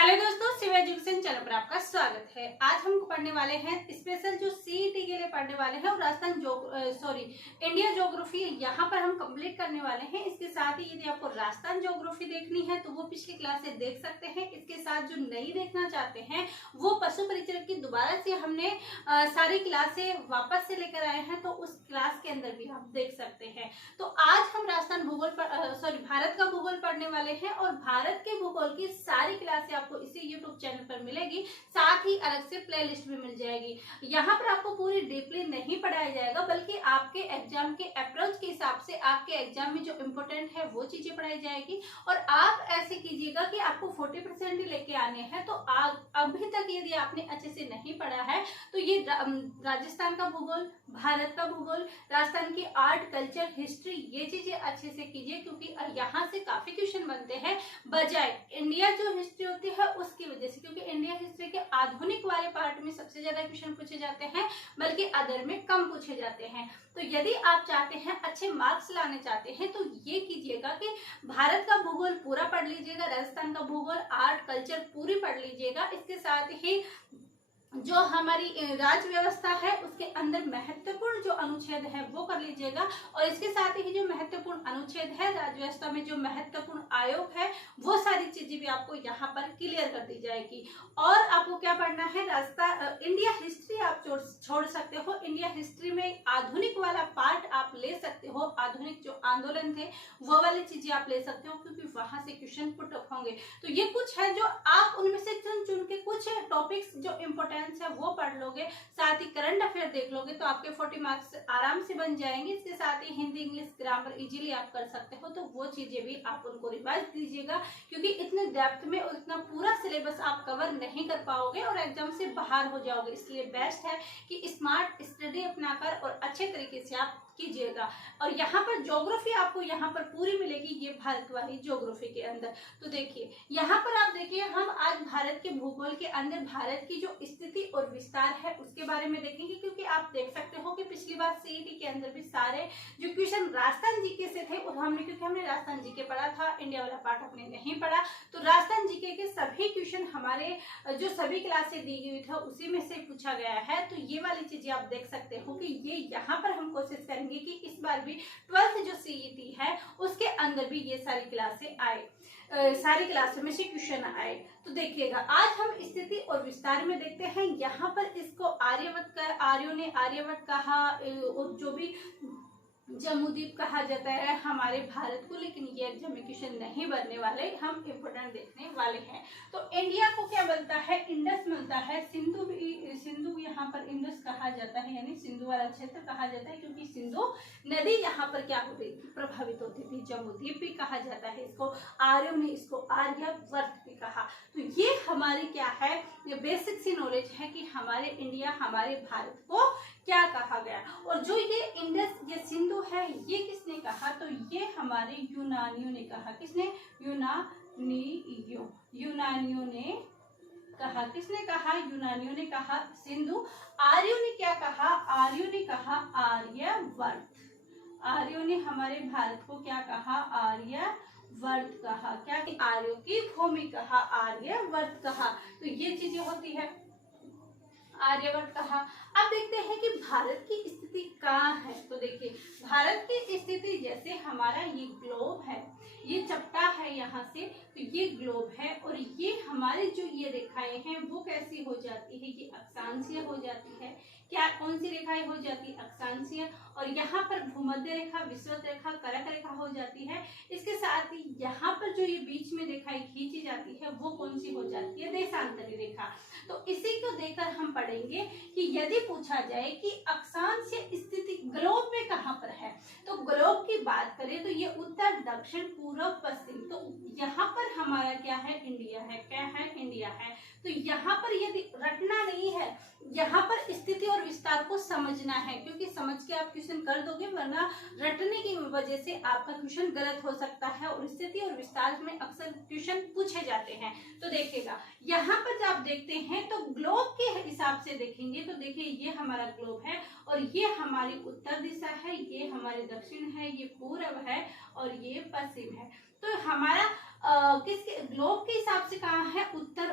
Hello दोस्तों, Shiv education channel पर आपका स्वागत है। आज हम पढ़ने वाले हैं स्पेशल जो सीईटी के लिए पढ़ने वाले हैं और इंडिया ज्योग्राफी यहाँ पर हम कंप्लीट करने वाले हैं। इसके साथ ही यदि आपको राजस्थान ज्योग्राफी देखनी है तो वो पिछली क्लास से देख सकते हैं। इसके साथ जो नहीं देखना चाहते हैं वो पशु परिचय की दोबारा से हमने सारी क्लासें वापस से लेकर आए हैं, तो उस क्लास के अंदर भी आप देख सकते हैं। तो आज हम राजस्थान भूगोल भारत का भूगोल पढ़ने वाले हैं और भारत के भूगोल की सारी क्लासें आपको इसी यूट्यूब चैनल पर मिलेगी। साथ ही अलग से प्लेलिस्ट भी मिल जाएगी। यहाँ पर आपको पूरी डीपली नहीं पढ़ाया जाएगा, बल्कि आपके एग्जाम के अप्रोच के हिसाब से आपके एग्जाम में जो इम्पोर्टेंट है वो चीजें पढ़ाई जाएगी। और आप ऐसे कीजिएगा कि आपको 40% ही लेके आने हैं। तो अभी तक यदि आपने अच्छे से नहीं पढ़ा है तो ये राजस्थान का भूगोल, भारत का भूगोल, राजस्थान की आर्ट, कल्चर, हिस्ट्री, ये चीजें अच्छे से कीजिए, क्योंकि यहाँ से काफी क्वेश्चन बनते हैं बजाय इंडिया जो हिस्ट्री होती है उसकी वजह से। क्योंकि इंडिया हिस्ट्री के आधुनिक वाले पार्ट में सबसे ज्यादा क्वेश्चन पूछे जाते हैं, बल्कि अदर में कम पूछे जाते हैं। तो यदि आप चाहते हैं अच्छे मार्क्स लाने चाहते हैं तो ये कीजिएगा कि भारत का भूगोल पूरा पढ़ लीजिएगा, राजस्थान का भूगोल, आर्ट, कल्चर पूरी पढ़ लीजिएगा। इसके साथ ही जो हमारी राज्य व्यवस्था है उसके अंदर महत्वपूर्ण जो अनुच्छेद है वो कर लीजिएगा। और इसके साथ ही जो महत्वपूर्ण अनुच्छेद है राज्य व्यवस्था में, जो महत्वपूर्ण आयोग है, वो सारी चीजें भी आपको यहाँ पर क्लियर कर दी जाएगी। और आपको क्या पढ़ना है, इंडिया हिस्ट्री आप छोड़ सकते हो। इंडिया हिस्ट्री में आधुनिक वाला पार्ट आप ले सकते हो, आधुनिक जो आंदोलन थे वो वाली चीजें आप ले सकते हो, क्योंकि वहां से क्वेश्चन पुट अप होंगे। तो ये कुछ है जो आप उनमें से चुन के कुछ टॉपिक्स जो इम्पोर्टेंट है वो पढ़ लोगे, साथ ही करंट अफेयर देख लोगे तो आपके 40 मार्क्स आराम से बन जाएंगे। इसके साथ ही हिंदी, इंग्लिश, ग्रामर इजीली आप कर सकते हो। तो वो चीजें भी आप उनको रिवाइज कीजिएगा, क्योंकि इतने डेप्थ में और इतना पूरा सिलेबस आप कवर नहीं कर पाओगे और एग्जाम से बाहर हो जाओगे। इसलिए बेस्ट है कि स्मार्ट स्टडी अपनाकर और अच्छे तरीके से आप कीजिएगा। और यहाँ पर ज्योग्राफी आपको यहाँ पर पूरी मिलेगी, ये भारत वाली ज्योग्राफी के अंदर। तो देखिए यहाँ पर आप देखिए, हम आज भारत के भूगोल के अंदर भारत की जो स्थिति और विस्तार है उसके बारे में देखेंगे। क्योंकि आप देख सकते हो कि पिछली बार सीईटी के अंदर भी सारे जो क्वेश्चन राजस्थान जीके से थे और क्योंकि हमने राजस्थान जीके पढ़ा था, इंडिया वाला पार्ट हमने नहीं पढ़ा, तो राजस्थान जीके के सभी क्वेश्चन हमारे जो सभी क्लासें दी गई थी उसी में से पूछा गया है। तो ये वाली चीजें आप देख सकते हो कि ये यहाँ पर हम कोशिश करेंगे कि इस बार भी 12th जो सीईटी है उसके अंदर भी ये सारी क्लासें आए, सारी क्लासों में से क्वेश्चन आए। तो देखिएगा आज हम स्थिति और विस्तार में देखते हैं। यहाँ पर इसको आर्यों ने आर्यवत कहा और जो भी जम्बूद्वीप कहा जाता है हमारे भारत को, लेकिन ये एग्जाम में क्वेश्चन नहीं बनने वाले, हम इम्पोर्टेंट देखने वाले हैं। तो इंडिया को क्या बनता है, इंडस मिलता है, सिंधु यहाँ पर इंडस कहा जाता है, यानी सिंधु वाला क्षेत्र कहा जाता है, क्योंकि सिंधु नदी यहाँ पर क्या होती थी, प्रभावित होती थी। जम्बूद्वीप भी कहा जाता है इसको, आर्यों ने इसको आर्यवर्त भी कहा। तो ये हमारी क्या है, ये बेसिक सी नॉलेज है कि हमारे इंडिया, हमारे भारत को क्या कहा गया। और जो ये इंडस, ये सिंधु है, ये किसने कहा, तो ये हमारे यूनानियों ने कहा। किसने, यूनानियों ने कहा। किसने कहा, यूनानियों ने कहा सिंधु। आर्यों ने क्या कहा, आर्यों ने कहा आर्यवर्त। आर्यों ने हमारे भारत को क्या कहा, आर्यवर्त कहा। क्या कि आर्यों की भूमि कहा, आर्यवर्त कहा। तो ये चीजें होती है, आर्यवर्त कहा। अब देखते हैं कि भारत की स्थिति कहाँ है। तो देखिए भारत की स्थिति, जैसे हमारा ये ग्लोब है, ये चपटा है यहाँ से, तो ये ग्लोब है और ये हमारे जो ये रेखाएं हैं वो कैसी हो जाती है, ये अक्षांशीय हो जाती है। क्या, कौन सी रेखाएं हो जाती है, अक्षांशीय। और यहाँ पर भूमध्य रेखा, विषुवत रेखा, करक रेखा हो जाती है। इसके साथ ही यहाँ पर जो ये बीच में रेखाएं खींची जाती है वो कौन सी हो जाती है, देशांतरी रेखा। तो इसी को देखकर हम पढ़ेंगे कि यदि पूछा जाए कि अक्षांशीय स्थिति ग्लोब में कहाँ पर है, तो ग्लोब की बात करें तो ये उत्तर, दक्षिण, पूर्व, पश्चिम। तो यहाँ पर हमारा क्या है, इंडिया है। क्या है, इंडिया है। तो यहाँ पर यदि रटना नहीं है, यहाँ पर स्थिति और विस्तार को समझना है, क्योंकि समझ के आप क्वेश्चन कर दोगे, वरना रटने की वजह से आपका क्वेश्चन गलत हो सकता है। और स्थिति और विस्तार में अक्सर क्वेश्चन पूछे जाते हैं। तो देखिएगा यहाँ पर जब आप देखते हैं तो ग्लोब के हिसाब से देखेंगे तो देखिए ये हमारा ग्लोब है और ये हमारी उत्तर दिशा है, ये हमारे दक्षिण है, ये पूर्व है और ये पश्चिम है। तो हमारा किसके ग्लोब के हिसाब से कहाँ है, उत्तर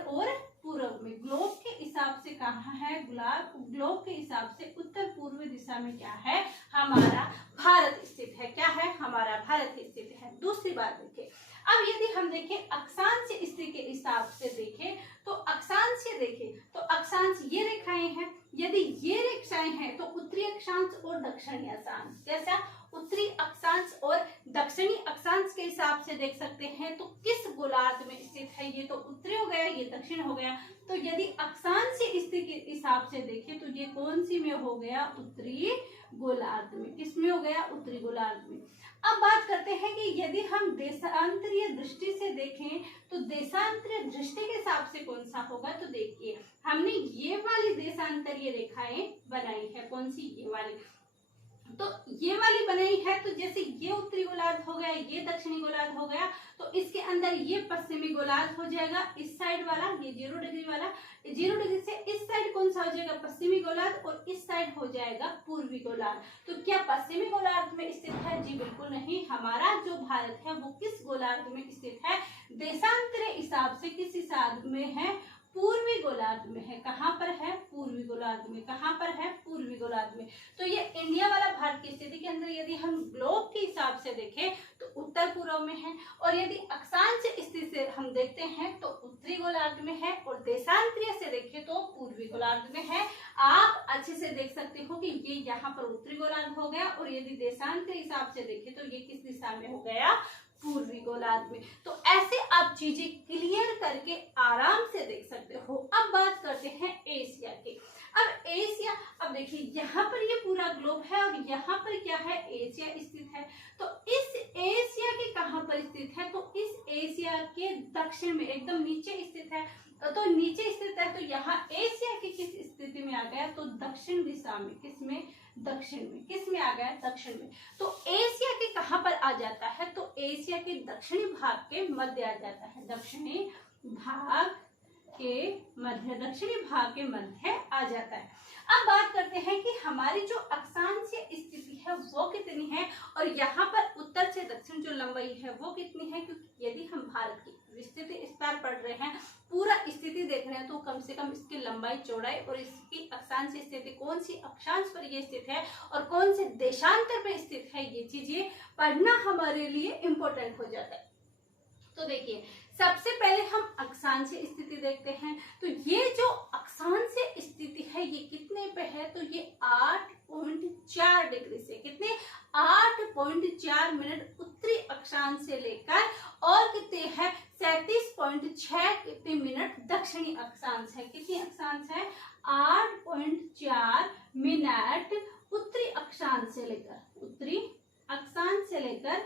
ग्लोब के हिसाब से उत्तर पूर्वी दिशा में क्या है, हमारा भारत स्थित है। क्या है, हमारा भारत स्थित है। दूसरी बात देखिए, अब यदि हम देखें अक्षांश स्थिति के हिसाब से देखें तो अक्षांश देखें तो अक्षांश ये रेखाएं हैं, यदि ये रेखाएं हैं तो उत्तरी अक्षांश और दक्षिणी अक्षांश, जैसा उत्तरी अक्षांश और दक्षिणी अक्षांश के हिसाब से देख सकते हैं तो किस गोलार्ध में स्थित है, ये तो उत्तरी हो गया, ये दक्षिण हो गया। तो यदि अक्षांश स्थिति के हिसाब से देखें तो ये कौन सी में हो गया, उत्तरी गोलार्ध में। किसमें हो गया, उत्तरी गोलार्ध में। अब बात करते हैं कि यदि हम देशांतरीय दृष्टि से देखें तो देशांतरीय दृष्टि के हिसाब से कौन सा होगा, तो देखिए हमने ये वाली देशांतरीय रेखाएं बनाई है, कौन सी, ये वाली, तो ये वाली बनाई है। तो जैसे ये उत्तरी गोलार्ध हो गया, ये दक्षिणी गोलार्ध हो गया, तो इसके अंदर ये पश्चिमी गोलार्ध हो जाएगा, इस साइड वाला, ये 0 डिग्री वाला, 0 डिग्री से इस साइड कौन सा हो जाएगा, पश्चिमी गोलार्ध, और इस साइड हो जाएगा पूर्वी गोलार्ध। तो क्या पश्चिमी गोलार्ध में स्थित है, जी बिल्कुल नहीं। हमारा जो भारत है वो किस गोलार्ध में स्थित है, देशांतरीय हिसाब से किस हिसाब में है, पूर्वी गोलार्ध में है। कहां पर है, पूर्वी गोलार्ध में। कहां पर है, पूर्वी गोलार्ध में। तो ये इंडिया वाला भारत की स्थिति के अंदर यदि हम ग्लोब के हिसाब से देखें तो उत्तर पूर्व में है, और यदि अक्षांश स्थिति से हम देखते हैं तो उत्तरी गोलार्ध में है, और देशांतरीय से देखें तो पूर्वी गोलार्ध में है। आप अच्छे से देख सकते हो कि ये यहाँ पर उत्तरी गोलार्ध हो गया, और यदि देशांतरीय हिसाब से देखें तो ये किस दिशा में हो गया, पूर्वी गोलार्ध में। तो ऐसे आप चीजें क्लियर करके आराम से देख सकते हो। अब बात करते हैं एशिया की। अब एशिया, अब देखिए यहाँ पर ये पूरा ग्लोब है और यहाँ पर क्या है, एशिया स्थित है। तो इस एशिया के कहाँ पर स्थित है, तो इस एशिया के दक्षिण में, एकदम नीचे स्थित है। तो नीचे स्थित है तो यहाँ एशिया की किस स्थिति में आ गया, तो दक्षिण दिशा में। किसमें, दक्षिण में। किस में आ गया, दक्षिण में। तो एशिया के कहां पर आ जाता है, तो एशिया के दक्षिणी भाग के मध्य आ जाता है, दक्षिणी भाग के मध्य, दक्षिणी भाग के मध्य आ जाता है। अब बात करते हैं कि हमारी जो अक्षांशीय स्थिति है वो कितनी है, और यहाँ पर उत्तर से दक्षिण जो लंबाई है वो कितनी है, क्योंकि यदि हम भारत की स्थिति इस पर पढ़ रहे हैं, पूरा स्थिति देख रहे हैं, तो कम से कम इसकी लंबाई, चौड़ाई और इसकी अक्षांश स्थिति, कौन सी अक्षांश पर ये स्थित है और कौन से देशांतर पर स्थित है, ये चीजें पढ़ना हमारे लिए इम्पोर्टेंट हो जाता है। तो देखिए सबसे पहले हम अक्षांशीय स्थिति देखते हैं। तो ये जो अक्षांशीय स्थिति है ये कितने पे है, तो ये 8.4 डिग्री से, कितने, 8.4 मिनट उत्तरी अक्षांश से लेकर और कितने है 37.6 मिनट दक्षिणी अक्षांश है। कितनी अक्षांश है, 8.4 मिनट उत्तरी अक्षांश से लेकर, उत्तरी अक्षांश से लेकर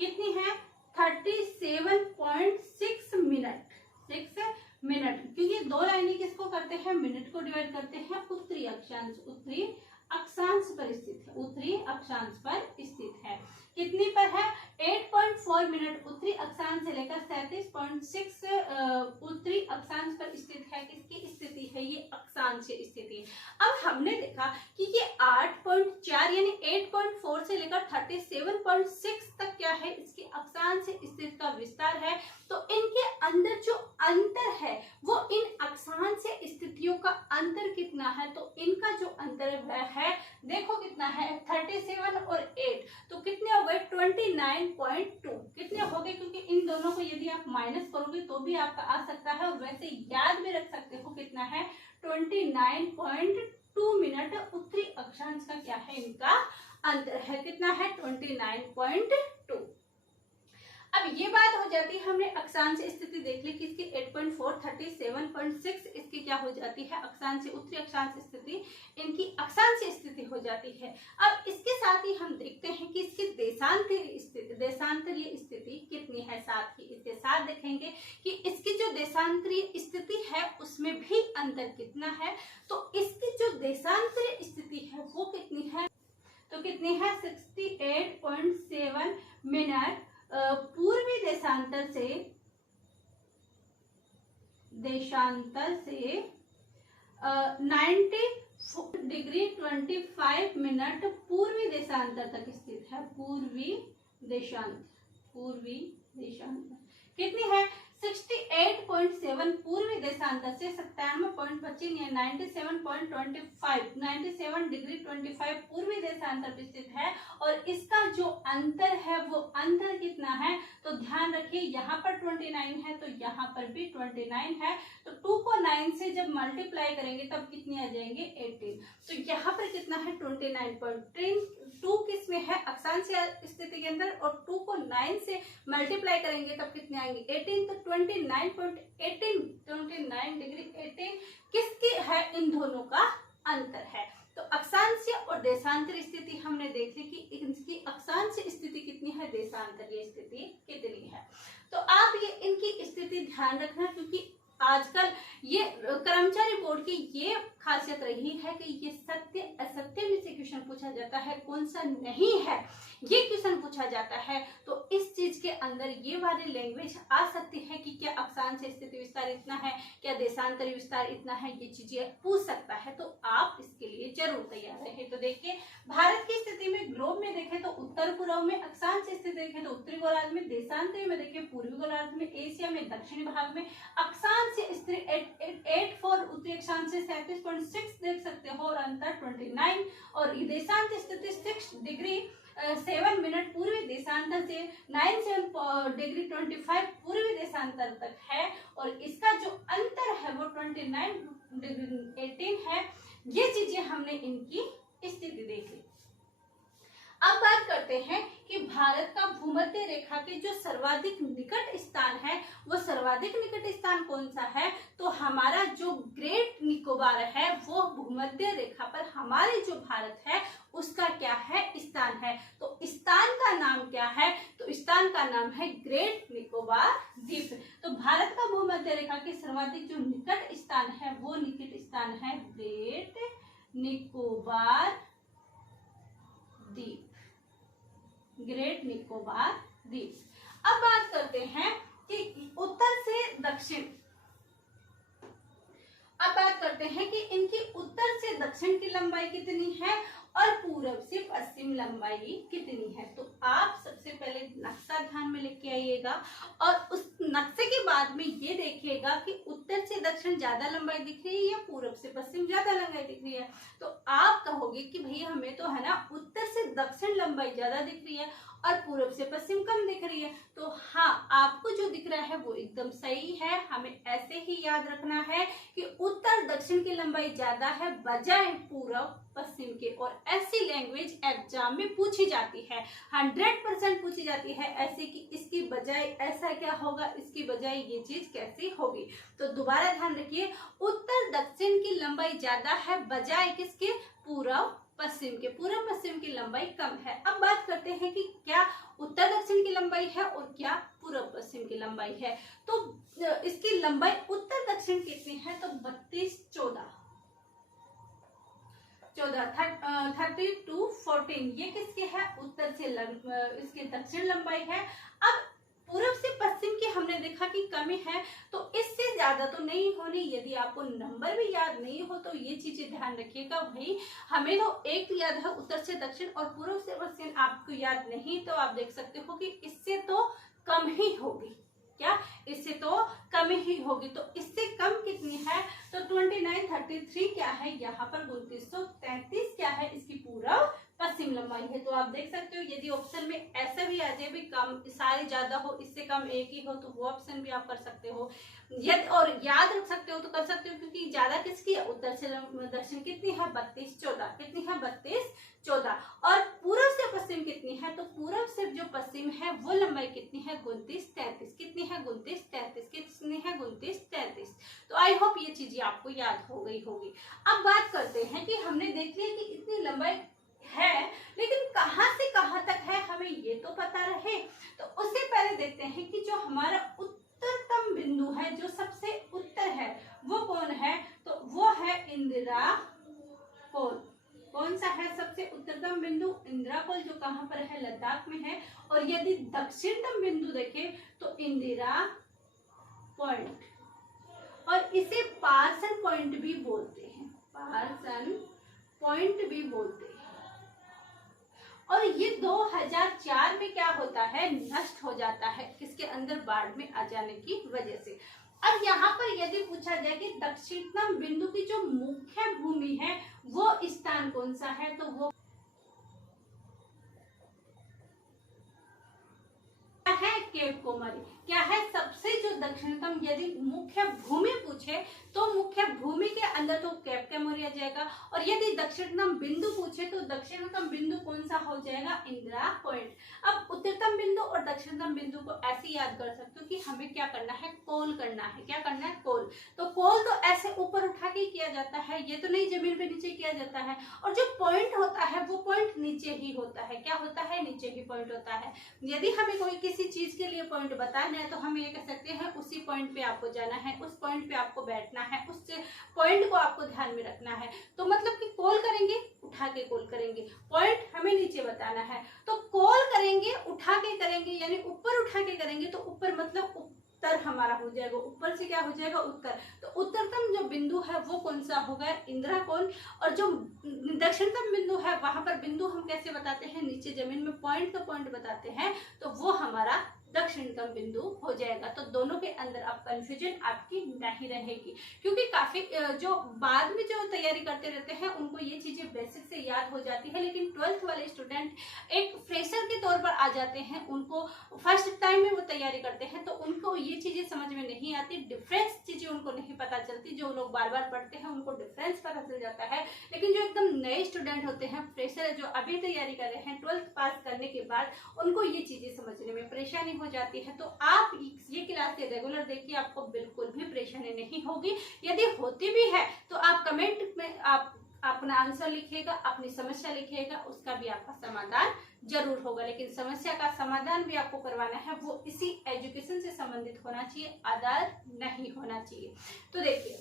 कितनी है, 37.6 मिनट, 6 मिनट, क्योंकि दो लाइनें किसको करते हैं, मिनट को डिवाइड करते हैं, उत्तरी अक्षांश, उत्तरी अक्षांश पर स्थित है, उत्तरी अक्षांश पर स्थित है। कितनी पर है, 8.4 मिनट उत्तरी अक्षांश से लेकर 37.6 उत्तरी अक्षांश पर स्थित है। किसकी स्थिति है, ये अक्षांशीय स्थिति। अब हमने देखा कि ये 8.4 यानी 8.4 से लेकर 37.6 तक क्या है, इसकी अक्षांश स्थिति का विस्तार है। तो इनके अंदर जो अंतर है वो इन अक्षांश स्थितियों का अंतर कितना है, तो इनका जो अंतर है देखो कितना है, 37 और 8, तो कितने हो गए, 29.2। कितने हो गए, क्योंकि इन दोनों को यदि आप माइनस करोगे तो भी आपका आ सकता है, और वैसे याद भी रख सकते हो कितना है, 29.2 मिनट उत्तरी अक्षांश का क्या है, इनका अंतर है। कितना है, 29.2। अब ये बात हो जाती है, हमने अक्षांश स्थिति देख ली कि इसकी 8.4, 37.6 इसकी क्या हो जाती है, अक्षांश, उत्तरी अक्षांश स्थिति, इनकी अक्षांश स्थिति हो जाती है। अब इसके साथ ही हम देखते हैं कि इसकी देशांतरीय स्थिति कितनी है, साथ ही इसके साथ देखेंगे कि इसकी जो देशांतरीय स्थिति है उसमें भी अंतर कितना है। तो इसकी जो देशांतरीय स्थिति है वो कितनी है, तो कितनी है, 68.7 मिनट पूर्वी देशांतर से 90 डिग्री 25 मिनट पूर्वी देशांतर तक स्थित है, पूर्वी देशांतर कितनी है, 68.7 पूर्वी देशांतर देशांतर से 97.25 या 97.25 97 डिग्री 25 पूर्वी देशांतर पे स्थित है। और इसका जो अंतर है वो अंतर कितना है, तो ध्यान रखिए यहाँ पर 29 है तो यहाँ पर भी 29 है, तो 2 को 9 से जब मल्टीप्लाई करेंगे तब कितने आ जाएंगे 18। तो यहाँ पर कितना है 29.3, 2 किस में है अक्षांश स्थिति के अंदर, और 2 को 9 से मल्टीप्लाई करेंगे तब कितने आएंगे 18। तो 29.18 29 डिग्री 18 किसकी है, इन दोनों का अंतर है। तो अक्षांशीय और देशांतर स्थिति हमने देख ली कि इनकी अक्षांश स्थिति कितनी है, देशांतरीय स्थिति कितनी है। तो आप ये इनकी स्थिति ध्यान रखना, क्योंकि आजकल ये कर्मचारी बोर्ड की ये खासियत रही है कि ये सत्य असत्य में से क्वेश्चन पूछा जाता है, कौन सा नहीं है ये क्वेश्चन पूछा जाता है। तो इस चीज के अंदर ये वाली लैंग्वेज आ सकती है कि क्या अक्षांश स्थिति विस्तार इतना है, क्या देशांतरीय विस्तार इतना है, ये चीजें पूछ सकता है। तो आप इसके लिए जरूर तैयार रहे। तो देखिए भारत की स्थिति में ग्लोब में देखें तो उत्तर पूर्व में, अक्षांश स्थिति देखें तो उत्तरी गोलार्ध में, देशांतरीय में देखें पूर्वी गोलार्ध में, एशिया में दक्षिणी भाग में, अक्षांश स्थिति 84 उत्तरी अक्षांश से 37.6 देख सकते हो और अंतर 29, और देशांत स्थिति 6 डिग्री 7 मिनट पूर्वी देशांतर से 97 डिग्री 25 पूर्वी देशांतर तक है, और इसका जो अंतर है वो 29 डिग्री 18 है। ये चीजें हमने इनकी स्थिति देखी। अब बात करते हैं कि भारत का भूमध्य रेखा के जो सर्वाधिक निकट स्थान है वो सर्वाधिक निकट स्थान कौन सा है, तो हमारा जो ग्रेट निकोबार है वो भूमध्य रेखा पर हमारे जो भारत है उसका क्या है स्थान है। तो स्थान का नाम क्या है, तो स्थान का नाम है ग्रेट निकोबार द्वीप। तो भारत का भूमध्य रेखा के सर्वाधिक जो निकट स्थान है वो निकट स्थान है ग्रेट निकोबार द्वीप, ग्रेट निकोबार द्वीप। अब बात करते हैं कि उत्तर से दक्षिण, अब बात करते हैं कि इनकी उत्तर से दक्षिण की लंबाई कितनी है और पूरब से पश्चिम लंबाई कितनी है। तो आप सबसे पहले नक्शा ध्यान में लेके आइएगा और उस नक्शे के बाद में ये देखिएगा कि उत्तर से दक्षिण ज्यादा लंबाई दिख रही है या पूरब से पश्चिम ज्यादा लंबाई दिख रही है। तो आप कहोगे कि भैया हमें तो है ना उत्तर से दक्षिण लंबाई ज्यादा दिख रही है और पूरब से पश्चिम कम दिख रही है। तो हाँ, आपको जो दिख रहा है वो एकदम सही है। हमें ऐसे ही याद रखना है कि उत्तर दक्षिण की लंबाई ज्यादा है बजाय पूरब पश्चिम के, और ऐसी लैंग्वेज एग्जाम में पूछी जाती है, 100% पूछी जाती है ऐसे कि इसकी बजाय ऐसा क्या होगा, इसकी बजाय ये चीज कैसी होगी। तो दोबारा ध्यान रखिए, उत्तर दक्षिण की लंबाई ज्यादा है बजाय किसके, पूरब पश्चिम के। पूरब पश्चिम की लंबाई कम है। अब बात करते हैं कि क्या उत्तर दक्षिण की लंबाई है और क्या पूरब पश्चिम की लंबाई है। तो इसकी लंबाई उत्तर दक्षिण कितनी है, तो 32 14 32-14 ये किसके है, उत्तर से इसकी दक्षिण लंबाई है। अब पूरब से पश्चिम की हमने देखा कि कमी है, तो इससे ज्यादा तो नहीं होनी। यदि आपको नंबर भी याद नहीं हो तो ये चीजें ध्यान रखिएगा। भाई हमें तो एक याद है उत्तर से दक्षिण और पूर्व से पश्चिम आपको याद नहीं, तो आप देख सकते हो कि इससे तो कम ही होगी। क्या, इससे तो कम ही होगी। तो इससे कम कितनी है, तो 2933 क्या है, यहाँ पर 2933 क्या है, इसकी पूरब पश्चिम लंबाई है। तो आप देख सकते हो यदि ऑप्शन में ऐसा भी आ जाए भी कम सारे ज्यादा हो, इससे कम एक ही हो, तो वो ऑप्शन भी आप कर सकते हो। यदि और याद रख सकते हो तो कर सकते हो, क्योंकि ज्यादा किसकी है, उत्तर से दक्षिण कितनी है, 32-14 कितनी है, 32-14। और पूर्व से पश्चिम कितनी है, तो पूर्व से जो पश्चिम है वो लंबाई कितनी है, 29-33 कितनी है, 29-33 कितनी है, 29-33। तो आई होप ये चीजें आपको याद हो गई होगी। अब बात करते हैं कि हमने देख लिया कि इतनी लंबाई है, लेकिन कहां से कहां तक है हमें ये तो पता रहे। तो उससे पहले देखते हैं कि जो हमारा उत्तरतम बिंदु है, जो सबसे उत्तर है, वो कौन है, तो वो है इंदिरा पोल। कौन सा है सबसे उत्तरतम बिंदु, इंदिरा पोल, जो कहां पर है, लद्दाख में है। और यदि दक्षिणतम बिंदु देखें तो इंदिरा पॉइंट, और इसे पार्सन पॉइंट भी बोलते हैं, पार्सन पॉइंट भी बोलते हैं। और ये 2004 में क्या होता है, नष्ट हो जाता है, किसके अंदर, बाढ़ में आ जाने की वजह से। अब यहाँ पर यदि पूछा जाए कि दक्षिणतम बिंदु की जो मुख्य भूमि है वो स्थान कौन सा है, तो वो है केप कोमरी। क्या है सबसे जो दक्षिणतम, यदि मुख्य भूमि पूछे तो मुख्य भूमि के अंदर तो केप कोमरी आ जाएगा, और यदि दक्षिणतम बिंदु पूछे तो दक्षिणतम बिंदु कौन सा हो जाएगा, इंदिरा पॉइंट। अब उत्तरतम बिंदु और दक्षिणतम बिंदु को ऐसे याद कर सकते हो कि हमें क्या करना है, कोल करना है। क्या करना है, कोल। तो कोल तो ऐसे ऊपर उठा के किया जाता है, ये तो नहीं जमीन पे नीचे किया जाता है, और जो पॉइंट होता है वो पॉइंट नीचे ही होता है। क्या होता है, नीचे ही पॉइंट होता है। यदि हमें कोई किसी चीज के लिए पॉइंट बताना है तो हम ये कह सकते हैं उसी पॉइंट पे आपको जाना है, उस पॉइंट पे आपको बैठना है, उस पॉइंट को आपको ध्यान में रखना है। तो मतलब कि कॉल करेंगे, उठा के कॉल करेंगे, पॉइंट हमें नीचे बताना है तो कॉल करेंगे, उठा के करेंगे, यानी ऊपर उठा के करेंगे तो ऊपर मतलब उत्तर हमारा हो जाएगा, ऊपर से क्या हो जाएगा, उत्तर। तो उत्तरतम जो बिंदु है वो कौन सा होगा, इंदिरा कोल। और जो दक्षिणतम बिंदु है वहां पर बिंदु हम कैसे बताते हैं, नीचे जमीन में पॉइंट का पॉइंट बताते हैं, तो वो हमारा दक्षिणतम बिंदु हो जाएगा। तो दोनों के अंदर आप कंफ्यूजन आपकी नहीं रहेगी, क्योंकि काफी जो बाद में जो तैयारी करते रहते हैं उनको ये चीजें बेसिक से याद हो जाती है, लेकिन 12th वाले स्टूडेंट एक फ्रेशर के तौर पर आ जाते हैं, उनको फर्स्ट टाइम में वो तैयारी करते हैं तो उनको ये चीजें समझ में नहीं आती, डिफरेंस चीजें उनको नहीं पता चलती। जो लोग बार बार पढ़ते हैं उनको डिफरेंस पता चल जाता है, लेकिन जो एकदम नए स्टूडेंट होते हैं, फ्रेशर जो अभी तैयारी कर रहे हैं 12th पास करने के बाद, उनको ये चीजें समझने में परेशानी हो जाती है। तो आप ये क्लास के रेगुलर देखिए, आपको बिल्कुल भी परेशानी नहीं होगी। यदि होती भी है तो आप कमेंट में आप अपना आंसर लिखिएगा, अपनी समस्या लिखिएगा, उसका भी आपका समाधान जरूर होगा। लेकिन समस्या का समाधान भी आपको करवाना है वो इसी एजुकेशन से संबंधित होना चाहिए, अदर नहीं होना चाहिए। तो देखिए,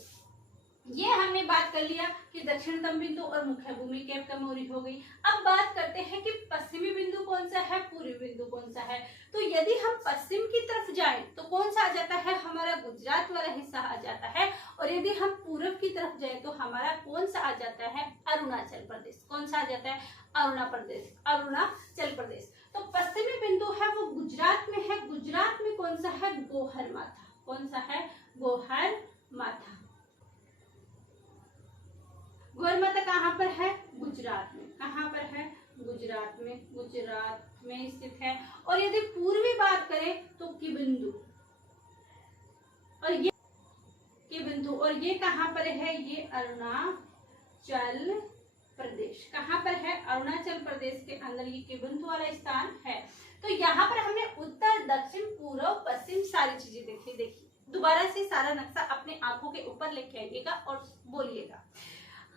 ये हमने बात कर लिया कि दक्षिणतम बिंदु और मुख्य भूमि केप कोमरी हो गई। अब बात करते हैं कि पश्चिमी बिंदु कौन सा है, पूर्वी बिंदु कौन सा है। तो यदि हम पश्चिम की तरफ जाएं तो कौन सा आ जाता है, हमारा गुजरात वाला हिस्सा आ जाता है, और यदि हम पूर्व की तरफ जाएं तो हमारा कौन सा आ जाता है, अरुणाचल प्रदेश। कौन सा आ जाता है, अरुणाचल प्रदेश। तो पश्चिमी बिंदु है वो गुजरात में है, गुजरात में कौन सा है, गोहर माथा। कौन सा है, गोहर माथा। गोहर माथा कहाँ पर है, गुजरात में। कहाँ पर है, गुजरात में, गुजरात में स्थित है। और यदि पूर्वी बात करें तो किबिंदु, और ये किबिंदु, और ये कहाँ पर है, ये अरुणाचल प्रदेश। कहाँ पर है, अरुणाचल प्रदेश के अंदर ये किबिंदु वाला स्थान है। तो यहाँ पर हमने उत्तर, दक्षिण, पूर्व, पश्चिम सारी चीजें देखी। देखिए दोबारा से सारा नक्शा अपने आंखों के ऊपर लेके आइएगा और बोलिएगा।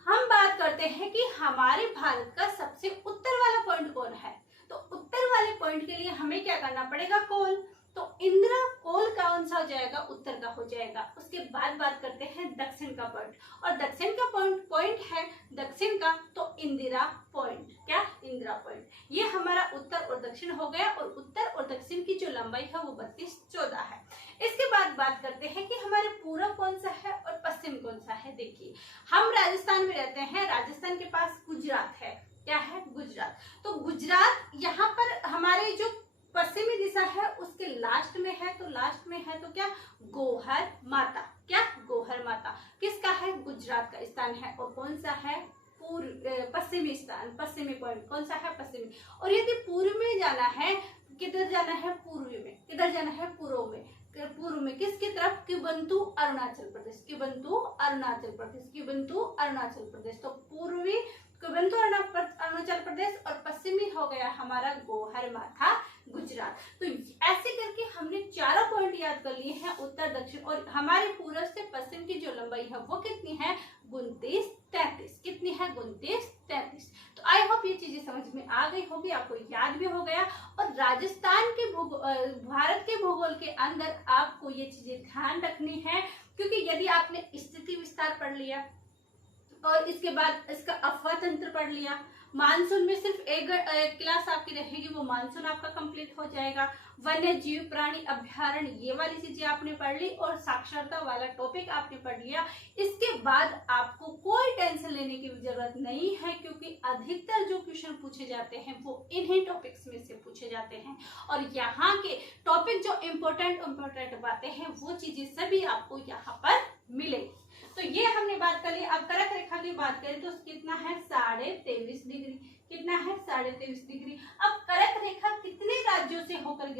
हम बात करते हैं कि हमारे भारत का सबसे उत्तर वाला पॉइंट कौन है, तो उत्तर वाले पॉइंट के लिए हमें क्या करना पड़ेगा, कोल। तो इंदिरा कोल कौन सा हो जाएगा, उत्तर का हो जाएगा। उसके बाद बात करते हैं दक्षिण का पॉइंट, और दक्षिण का पॉइंट है दक्षिण का तो इंदिरा पॉइंट। क्या, इंदिरा पॉइंट। ये हमारा उत्तर और दक्षिण हो गया, और उत्तर और दक्षिण की जो लंबाई है वो 32-14 है। इसके बाद बात करते हैं कि हमारे पूर्व कौन सा है और पश्चिम कौन सा है। देखिए हम राजस्थान में रहते हैं, राजस्थान के पास गुजरात है। क्या है, गुजरात। तो गुजरात यहाँ पर हमारे जो पश्चिमी दिशा है उसके लास्ट में है, तो लास्ट में है तो क्या, गोहर माता। क्या, गोहर माता किसका है, गुजरात का स्थान है। और कौन सा है, पश्चिमी स्थान, पश्चिमी पॉइंट कौन सा है, पश्चिमी। और यदि पूर्व में जाना है, किधर जाना है, पूर्वी में। किधर जाना है, पूर्व में। पूर्व में किसकी तरफ, किबंतु अरुणाचल प्रदेश, किबंतु अरुणाचल प्रदेश, किबंतु अरुणाचल प्रदेश। तो पूर्वी किबंतु अरुणाचल प्रदेश, और पश्चिमी हो गया हमारा गोहर माथा, गुजरात। तो ऐसे करके हमने चारों पॉइंट याद कर लिए हैं, उत्तर, दक्षिण, और हमारे पूर्व से पश्चिम की जो लंबाई है वो कितनी है, 29-33। कितनी है, 29-33। तो आई होप ये चीजें समझ में आ गई होगी, आपको याद भी हो गया। और राजस्थान के भारत के भूगोल के अंदर आपको ये चीजें ध्यान रखनी है, क्योंकि यदि आपने स्थिति विस्तार पढ़ लिया और इसके बाद इसका अफवाह तंत्र पढ़ लिया। मानसून में सिर्फ एक क्लास आपकी रहेगी, वो मानसून आपका कंप्लीट हो जाएगा। वन्य जीव प्राणी अभ्यारण्य, ये वाली चीजें आपने पढ़ ली और साक्षरता वाला टॉपिक आपने पढ़ लिया। इसके बाद आपको कोई टेंशन लेने की जरूरत नहीं है, क्योंकि अधिकतर जो क्वेश्चन पूछे जाते हैं वो इन्हीं टॉपिक्स में से पूछे जाते हैं। और यहाँ के टॉपिक जो इम्पोर्टेंट बातें हैं वो चीजें सभी आपको यहाँ पर मिलेगी। तो ये हमने बात कर ली। अब कर्क रेखा की बात करें तो कितना है 23.5 डिग्री, कितना है 23.5 डिग्री। अब कर्क रेखा कितने राज्यों से होकर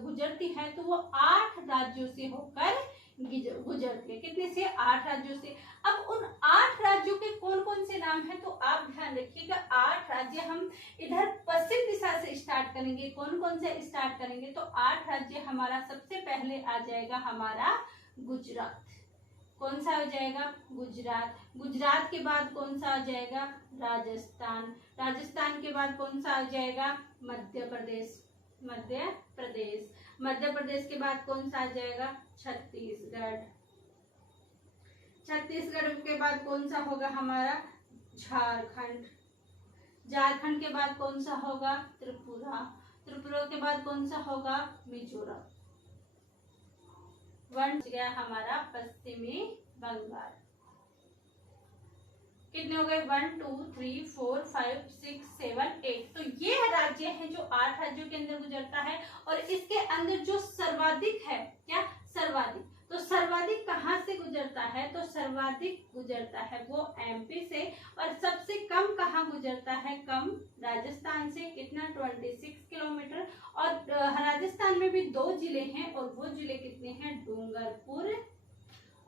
गुजरती है, तो वो 8 राज्यों से होकर गुजरती है। कितने से? 8 राज्यों से। अब उन 8 राज्यों के कौन कौन से नाम है, तो आप ध्यान रखिएगा। 8 राज्य हम इधर पश्चिम दिशा से स्टार्ट करेंगे। कौन कौन से स्टार्ट करेंगे, तो 8 राज्य हमारा सबसे पहले आ जाएगा हमारा गुजरात। कौन सा आ जाएगा? गुजरात। गुजरात के बाद कौन सा आ जाएगा? राजस्थान। राजस्थान के बाद कौन सा आ जाएगा? मध्य प्रदेश। मध्य प्रदेश। मध्य प्रदेश के बाद कौन सा आ जाएगा? छत्तीसगढ़। छत्तीसगढ़ के बाद कौन सा होगा हमारा? झारखंड। झारखंड के बाद कौन सा होगा? त्रिपुरा। त्रिपुरा के बाद कौन सा होगा? मिजोरम। वन गया हमारा पश्चिमी बंगाल। कितने हो गए? 1 2 3 4 5 6 7 8। तो ये राज्य है जो 8 राज्यों के अंदर गुजरता है। और इसके अंदर जो सर्वाधिक है, क्या? सर्वाधिक। तो सर्वाधिक कहाँ से गुजरता है, तो सर्वाधिक गुजरता है वो एमपी से। और सबसे कम कहाँ गुजरता है? कम राजस्थान से। कितना? 26 किलोमीटर। और राजस्थान में भी 2 जिले हैं, और वो जिले कितने हैं? डूंगरपुर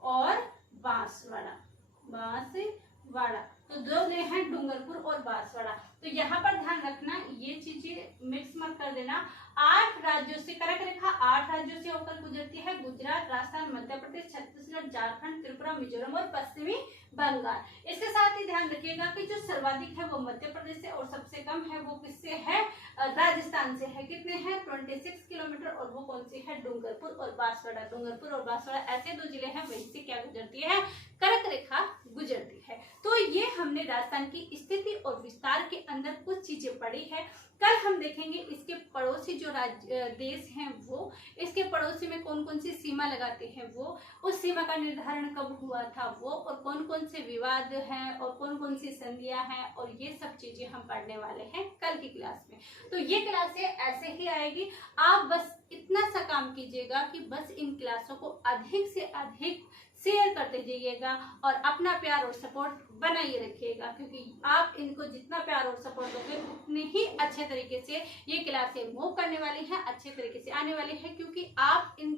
और बांसवाड़ा। बांसवाड़ा। तो 2 जिले हैं, डूंगरपुर और बांसवाड़ा। तो यहाँ पर ध्यान रखना, ये चीजें मिक्स मत कर देना। 8 राज्यों से कर्क रेखा 8 राज्यों से होकर गुजरती है। गुजरात, राजस्थान, मध्य प्रदेश, छत्तीसगढ़, झारखंड, त्रिपुरा, मिजोरम और पश्चिमी बंगाल। इसके साथ ही ध्यान रखिएगा कि जो सर्वाधिक है वो मध्य प्रदेश से, और सबसे कम है वो किससे है? राजस्थान से है। कितने हैं? 26 किलोमीटर। और वो कौन सी है? डूंगरपुर और बांसवाड़ा। डूंगरपुर और बांसवाड़ा ऐसे 2 जिले हैं, वहीं से क्या गुजरती है? कर्क रेखा गुजरती है। तो ये हमने राजस्थान की स्थिति और विस्तार के अंदर कुछ चीजें पढ़ी है। कल हम देखेंगे इसके पड़ोसी जो देश हैं वो, इसके पड़ोसी में कौन कौन सी सीमा लगाते हैं वो, उस सीमा का निर्धारण कब हुआ था वो, और कौन कौन से विवाद हैं और कौन कौन सी संधियां हैं, और ये सब चीजें हम पढ़ने वाले हैं कल की क्लास में। तो ये क्लासें ऐसे ही आएगी। आप बस इतना सा काम कीजिएगा कि बस इन क्लासों को अधिक से अधिक शेयर करते जाइएगा और अपना प्यार और सपोर्ट बनाइए रखिएगा, क्योंकि आप इनको जितना प्यार और सपोर्ट दोगे उतने ही अच्छे तरीके से ये क्लासें मूव करने वाली हैं, अच्छे तरीके से आने वाली है। क्योंकि आप इन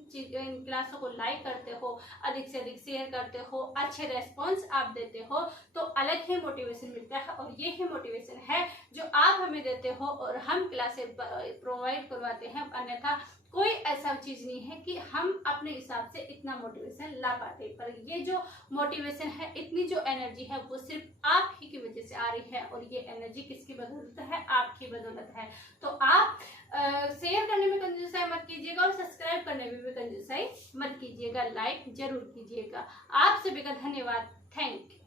क्लासों को लाइक करते हो, अधिक से अधिक शेयर करते हो, अच्छे रेस्पॉन्स आप देते हो, तो अलग ही मोटिवेशन मिलता है। और ये ही मोटिवेशन है जो आप हमें देते हो और हम क्लासें प्रोवाइड करवाते हैं। अन्यथा कोई ऐसा चीज नहीं है कि हम अपने हिसाब से इतना मोटिवेशन ला पाते, पर ये जो मोटिवेशन है, इतनी जो एनर्जी है, वो सिर्फ आप ही की वजह से आ रही है। और ये एनर्जी किसकी बदौलत है? आपकी बदौलत है। तो आप शेयर करने में कंजूसाई मत कीजिएगा और सब्सक्राइब करने में भी कंजूसाई मत कीजिएगा, लाइक जरूर कीजिएगा। आप सभी का धन्यवाद। Thank you.